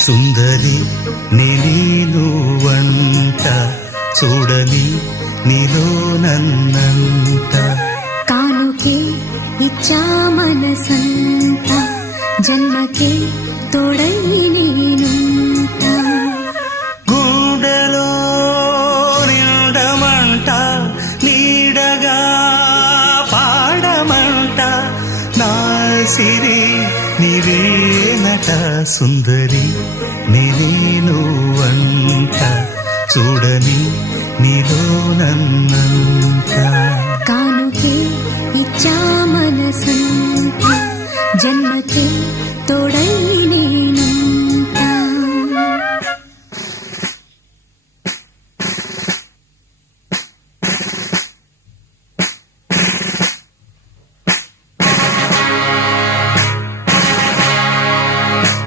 సుందరి నేను వంట చూడని నీలో నన్నంట కానుకే ఇచ్చా మనసంత జన్మకే తోడై నేనుంట గుండెలో నిండమంట నీడగా పాడమంట నా సిరి నీవేనట సుందరి నేను వంట చూడని నీలో నన్నంత కానుకే ఇచ్చా మనసంత జన్మకే తోడై